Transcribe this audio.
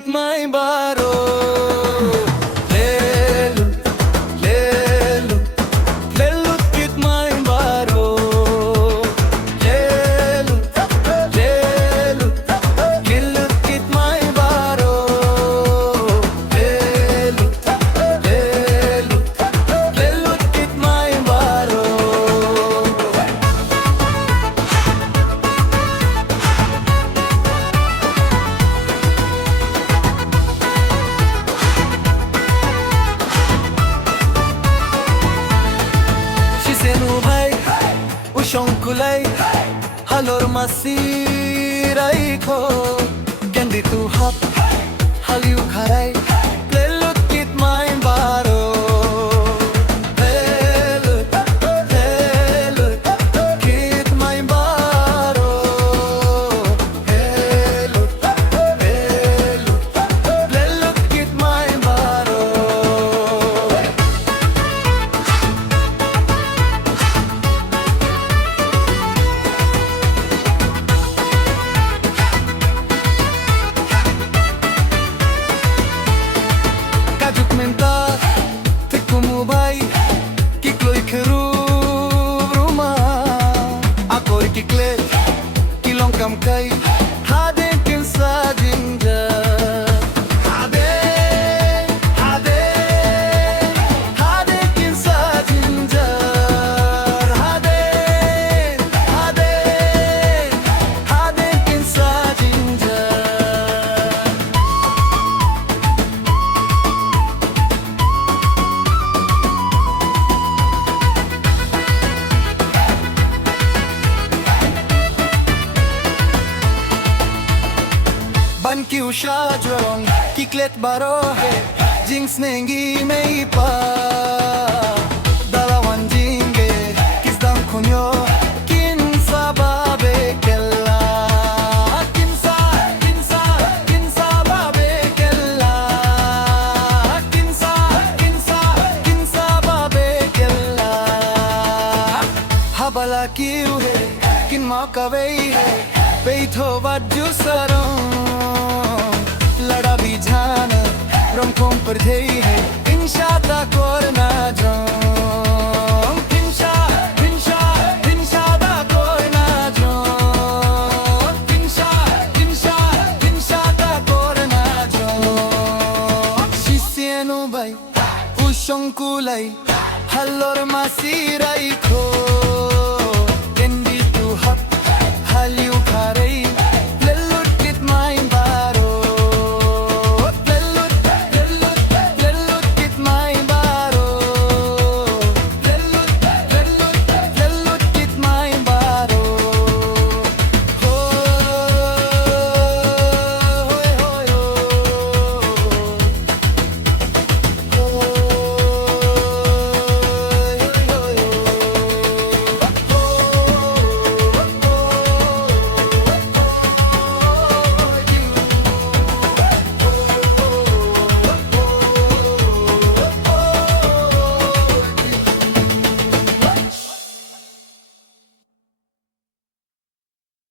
kit mai baro Shonkulay halor masirai kho kendi tu hap haliu kharai lelut kit mai baro lelut kit mai baro lelut kit mai baro Mentar, te como vai, que cloi quero bruma, a cor que cle, que long cam cai, hade pensa jinja, hade pensa jinja, hade pensa jinja. Ban ki usha jong kiklet baro he jinx nengi mei pa dalawan jinge kisdam khunyo kin sababe kella kin sababe kella kin sababe kella habala kiu he kin ma kavei he peitho vaju sarong लड़ा भी जान रंगों पर थे है इंशाता कोरना जों इंशाता कोरना जों इंशाता कोरना जों शिष्यनु भाई उशंकुलाई हल्लोर मासीराई खो